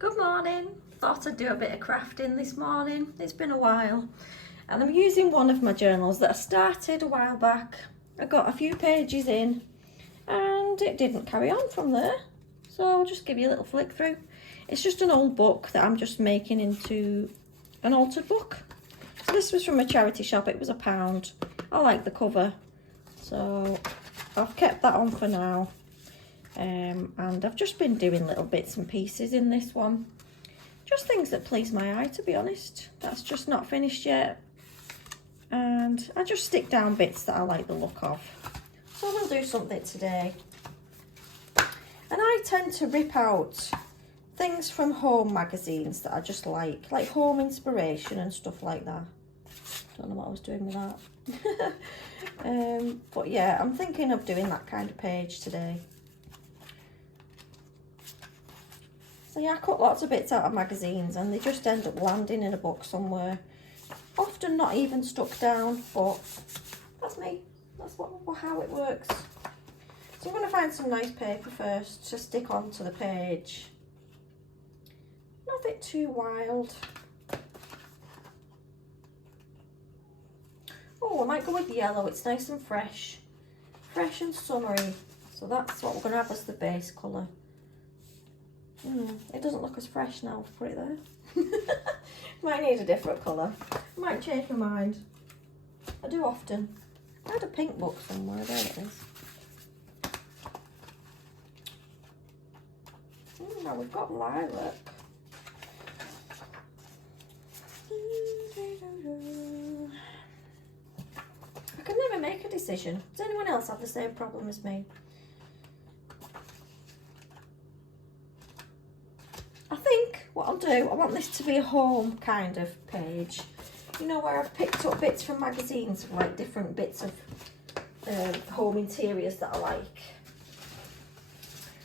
Good morning. Thought I'd do a bit of crafting this morning. It's been a while. And I'm using one of my journals that I started a while back. I got a few pages in and it didn't carry on from there. So I'll just give you a little flick through. It's just an old book that I'm just making into an altered book. So this was from a charity shop. It was £1. I like the cover. So I've kept that on for now. And I've just been doing little bits and pieces in this one. Just things that please my eye, to be honest. That's just not finished yet. And I just stick down bits that I like the look of. So we'll do something today. And I tend to rip out things from home magazines that I just like home inspiration and stuff like that. Don't know what I was doing with that. But yeah, I'm thinking of doing that kind of page today. So yeah, I cut lots of bits out of magazines and they just end up landing in a book somewhere. Often not even stuck down, but that's me. That's how it works. So I'm going to find some nice paper first to stick onto the page. Nothing too wild. Oh, I might go with yellow. It's nice and fresh. Fresh and summery. So that's what we're going to have as the base colour. It doesn't look as fresh now, I've put it there. Might need a different colour. Might change my mind. I do often. I had a pink book somewhere, there it is. Now we've got lilac. I can never make a decision. Does anyone else have the same problem as me? What I'll do, I want this to be a home kind of page. You know, where I've picked up bits from magazines, like different bits of home interiors that I like.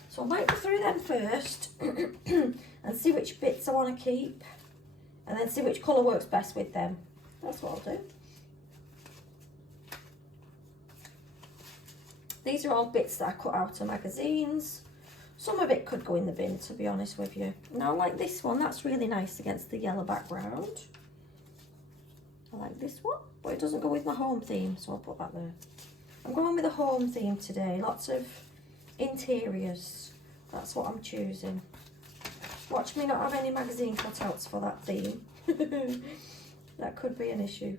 So I might go through them first and see which bits I want to keep, and then see which colour works best with them. That's what I'll do. These are all bits that I cut out of magazines. Some of it could go in the bin, to be honest with you. Now, like this one, that's really nice against the yellow background. I like this one, but it doesn't go with my home theme, so I'll put that there. I'm going with a home theme today. Lots of interiors. That's what I'm choosing. Watch me not have any magazine cutouts for that theme. That could be an issue.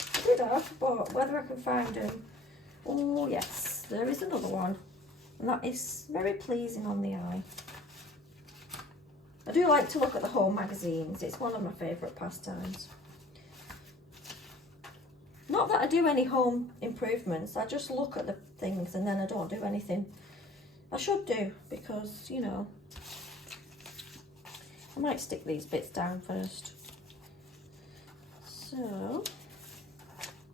I did have, but whether I can find them. Oh, yes, there is another one. And that is very pleasing on the eye. I do like to look at the home magazines. It's one of my favourite pastimes. Not that I do any home improvements. I just look at the things and then I don't do anything. I should do, because, you know, I might stick these bits down first. So,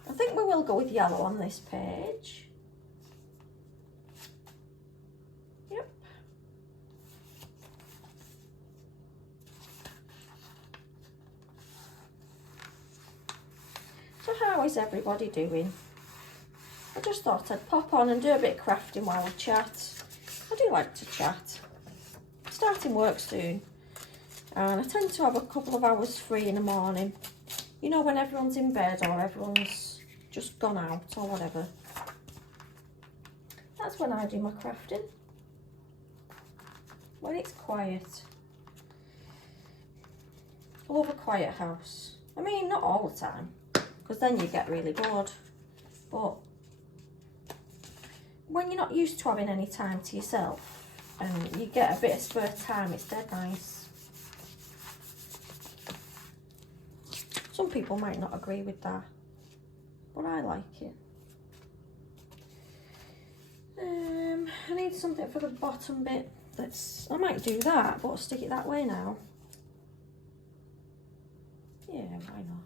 I think we will go with yellow on this page. How is everybody doing? I just thought I'd pop on and do a bit of crafting while I chat. I do like to chat. I'm starting work soon, and I tend to have a couple of hours free in the morning. You know, when everyone's in bed or everyone's just gone out or whatever. That's when I do my crafting. When it's quiet. I love a quiet house. I mean, not all the time, because then you get really bored. But when you're not used to having any time to yourself and you get a bit of spare time, it's dead nice. Some people might not agree with that, but I like it. I need something for the bottom bit. I might do that, but I'll stick it that way now. Yeah, why not?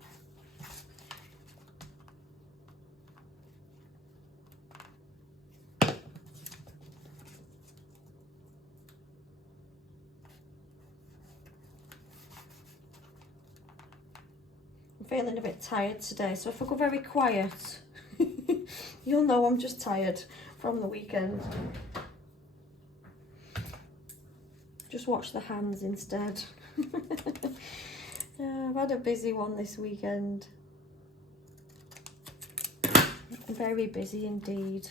I'm feeling a bit tired today, so if I go very quiet, you'll know I'm just tired from the weekend. just watch the hands instead. I've had a busy one this weekend. Very busy indeed.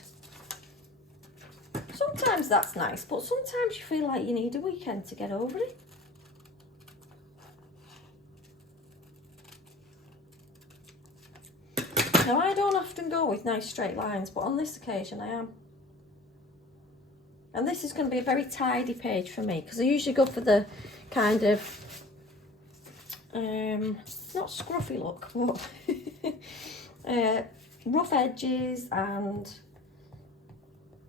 Sometimes that's nice, but sometimes you feel like you need a weekend to get over it. Now, I don't often go with nice straight lines, but on this occasion I am. And this is going to be a very tidy page for me, because I usually go for the kind of, not scruffy look, but rough edges, and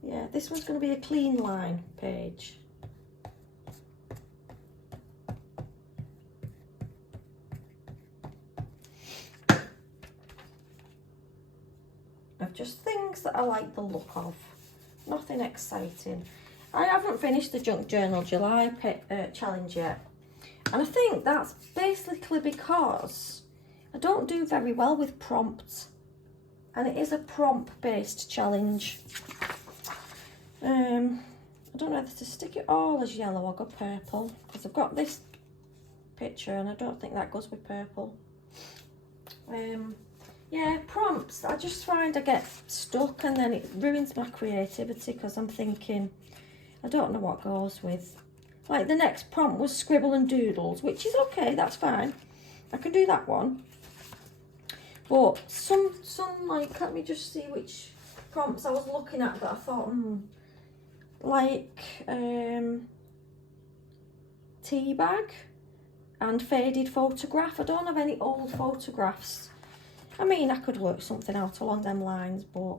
yeah, this one's going to be a clean line page. Of just things that I like the look of, nothing exciting. I haven't finished the Junk Journal July challenge yet, and I think that's basically because I don't do very well with prompts, and it is a prompt based challenge. I don't know whether to stick it all as yellow or go purple, because I've got this picture and I don't think that goes with purple. Yeah, prompts, I just find I get stuck and then it ruins my creativity, because I'm thinking, I don't know what goes with. Like the next prompt was scribble and doodles, which is okay, that's fine. I can do that one. But some like, let me just see which prompts I was looking at that I thought, like tea bag and faded photograph. I don't have any old photographs. I mean, I could work something out along them lines, but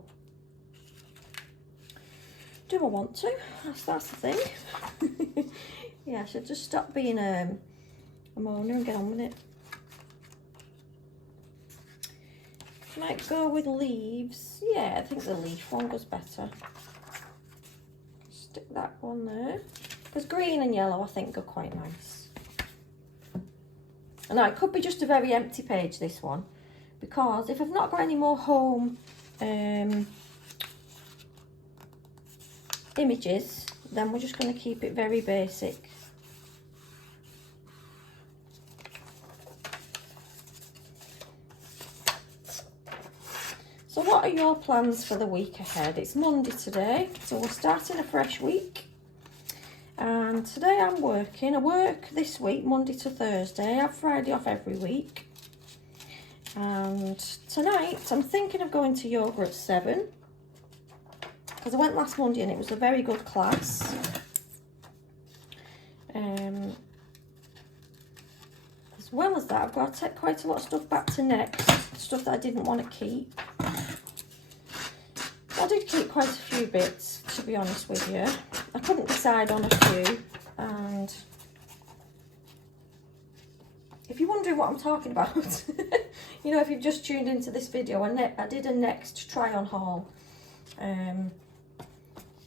do I want to? That's the thing. Yeah, I should just stop being a moaner and get on with it. Might go with leaves. Yeah, I think the leaf one goes better. Stick that one there. Because green and yellow I think go quite nice. And now it could be just a very empty page, this one, because if I've not got any more home images, then we're just going to keep it very basic. So what are your plans for the week ahead? It's Monday today, so we're starting a fresh week. And today I'm working. I work this week, Monday to Thursday. I have Friday off every week. And tonight I'm thinking of going to yoga at 7. Because I went last Monday and it was a very good class. As well as that, I've got to take quite a lot of stuff back to Next. Stuff that I didn't want to keep. I did keep quite a few bits, to be honest with you. I couldn't decide on a few, and if you're wondering what I'm talking about, you know, if you've just tuned into this video, I did a Next try-on haul, and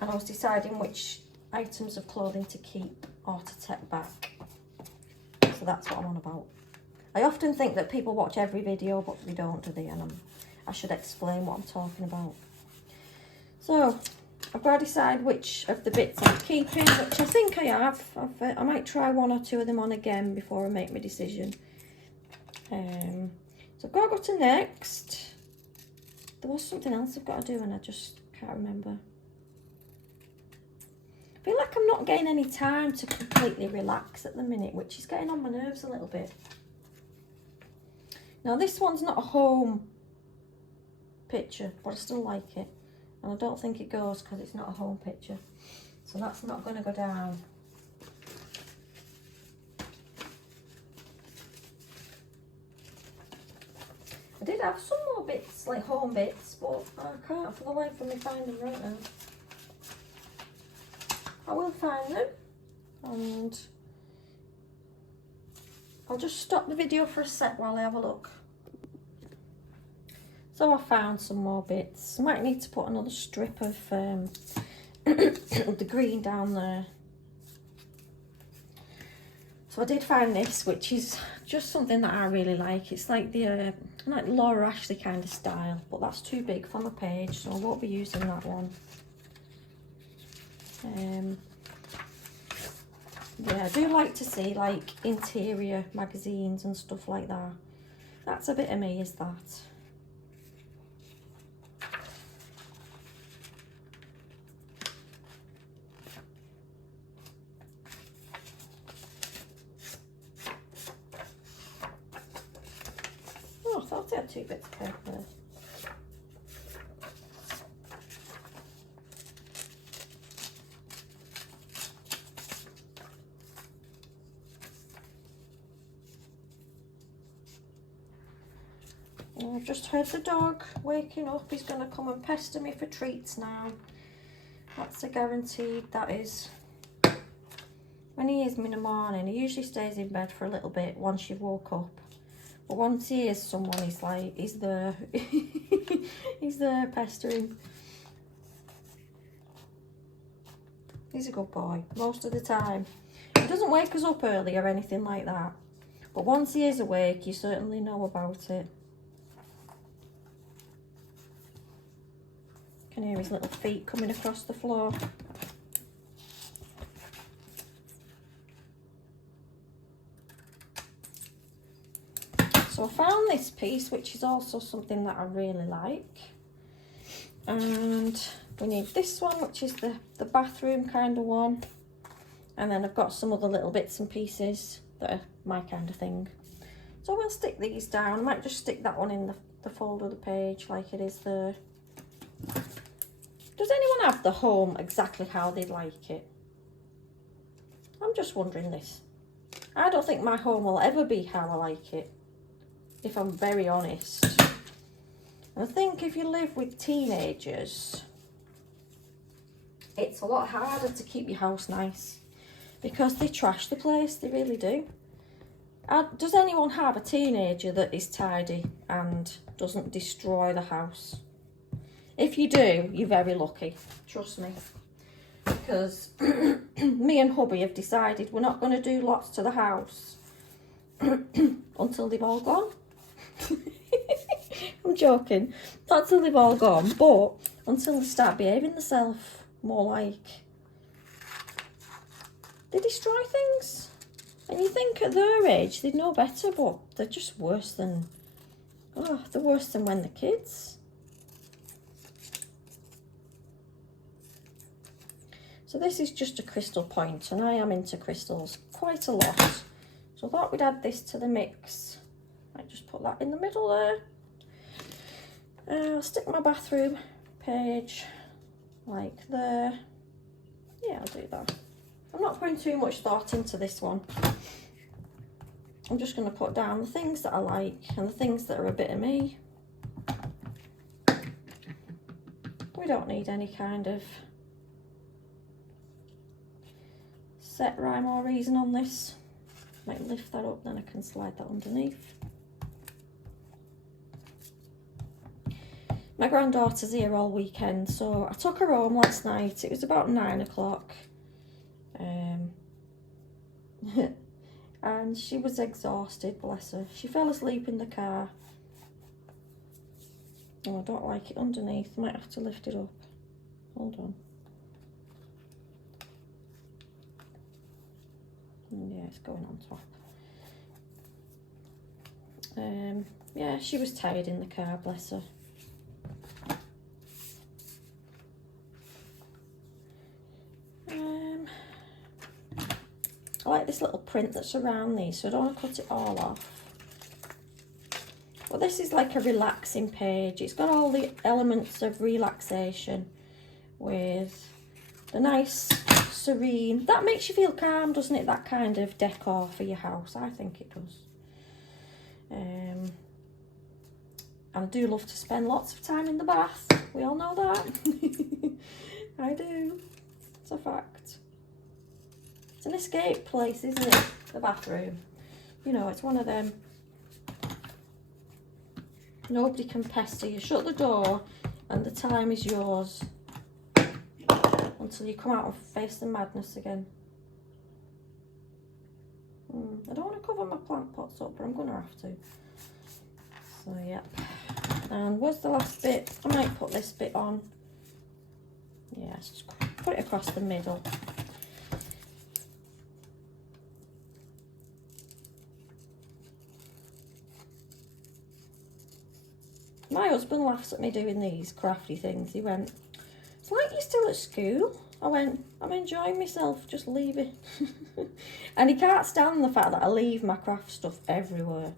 I was deciding which items of clothing to keep or to take back. So that's what I'm on about. I often think that people watch every video, but they don't, do they? And I should explain what I'm talking about. So I've got to decide which of the bits I'm keeping, which I think I have. I might try one or two of them on again before I make my decision. So I've got to go to Next. There was something else I've got to do and I just can't remember. I feel like I'm not getting any time to completely relax at the minute, which is getting on my nerves a little bit. Now this one's not a home picture, but I still like it. And I don't think it goes because it's not a home picture. So that's not going to go down. I did have some more bits, like home bits, but I can't for the life of me find them right now. I will find them, and I'll just stop the video for a sec while I have a look. So I found some more bits. I might need to put another strip of the green down there. So I did find this, which is just something that I really like. It's like the like Laura Ashley kind of style, but that's too big for my page, so I won't be using that one. Yeah, I do like to see like interior magazines and stuff like that. That's a bit of me, is that? Oh, I thought I had 2 bits of paper there. I've just heard the dog waking up. He's going to come and pester me for treats now. That's a guaranteed, that is. When he hears me in the morning, he usually stays in bed for a little bit once you've woke up. But once he hears someone, he's like, he's there. He's there pestering. He's a good boy, most of the time. He doesn't wake us up early or anything like that. But once he is awake, you certainly know about it. You can hear his little feet coming across the floor. So I found this piece, which is also something that I really like. And we need this one, which is the bathroom kind of one. And then I've got some other little bits and pieces that are my kind of thing. So we'll stick these down. I might just stick that one in the fold of the page like it is there. Does anyone have the home exactly how they'd like it? I'm just wondering this. I don't think my home will ever be how I like it, if I'm very honest. And I think if you live with teenagers, it's a lot harder to keep your house nice because they trash the place, they really do. Does anyone have a teenager that is tidy and doesn't destroy the house? If you do, you're very lucky, trust me. Because me and hubby have decided we're not going to do lots to the house until they've all gone. I'm joking, not until they've all gone, but until they start behaving themselves more like they destroy things. And you think at their age they'd know better, but they're just worse than, oh, they're worse than when they're kids. So this is just a crystal point, and I am into crystals quite a lot. So I thought we'd add this to the mix. Might just put that in the middle there. I'll stick my bathroom page like there. Yeah, I'll do that. I'm not putting too much thought into this one. I'm just going to put down the things that I like and the things that are a bit of me. We don't need any kind of set rhyme or reason on this. Might lift that up, then I can slide that underneath. My granddaughter's here all weekend, so I took her home last night. It was about 9 o'clock. And she was exhausted, bless her. She fell asleep in the car. Oh, I don't like it underneath. I might have to lift it up. Hold on. Yeah, it's going on top. Yeah, she was tired in the car, bless her. I like this little print that's around these, so I don't want to cut it all off. But this is like a relaxing page. It's got all the elements of relaxation with the nice serene. That makes you feel calm, doesn't it? That kind of decor for your house. I think it does. And I do love to spend lots of time in the bath. We all know that. I do. It's a fact. It's an escape place, isn't it? The bathroom. You know, it's one of them. Nobody can pester you. Shut the door and the time is yours until you come out and face the madness again. I don't want to cover my plant pots up, but I'm going to have to. So, yeah. And where's the last bit? I might put this bit on. Yeah, just put it across the middle. My husband laughs at me doing these crafty things. He went, it's like you're still at school. I went, I'm enjoying myself, just leave it. And he can't stand the fact that I leave my craft stuff everywhere.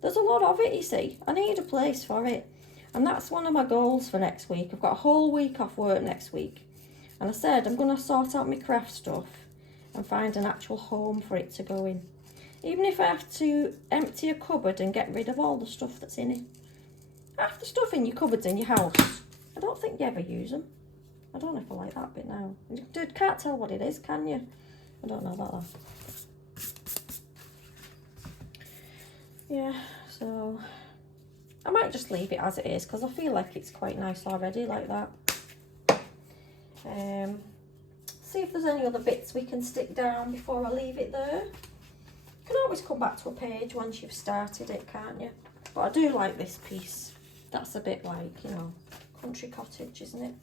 There's a lot of it, you see. I need a place for it. And that's one of my goals for next week. I've got a whole week off work next week. And I said I'm going to sort out my craft stuff and find an actual home for it to go in. Even if I have to empty a cupboard and get rid of all the stuff that's in it. Half the stuff in your cupboards in your house, I don't think you ever use them. I don't know if I like that bit now. You can't tell what it is, can you? I don't know about that. Yeah, so I might just leave it as it is because I feel like it's quite nice already like that. See if there's any other bits we can stick down before I leave it there. You can always come back to a page once you've started it, can't you? But I do like this piece. That's a bit like, you know, country cottage, isn't it?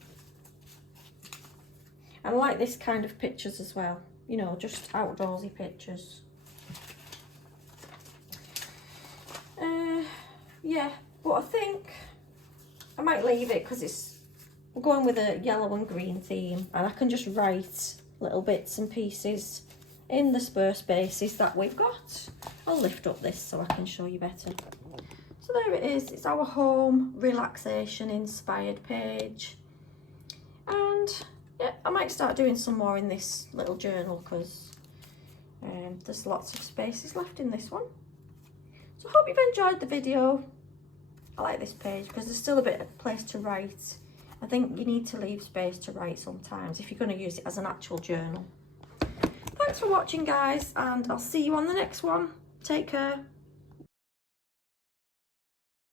And I like this kind of pictures as well. You know, just outdoorsy pictures. Yeah, but I think I might leave it because we're going with a yellow and green theme, and I can just write little bits and pieces in the spare spaces that we've got. I'll lift up this so I can show you better. So there it is. It's our home relaxation inspired page. And yeah, I might start doing some more in this little journal because there's lots of spaces left in this one. So I hope you've enjoyed the video. I like this page because there's still a bit of place to write. I think you need to leave space to write sometimes if you're going to use it as an actual journal. Thanks for watching, guys, and I'll see you on the next one. Take care.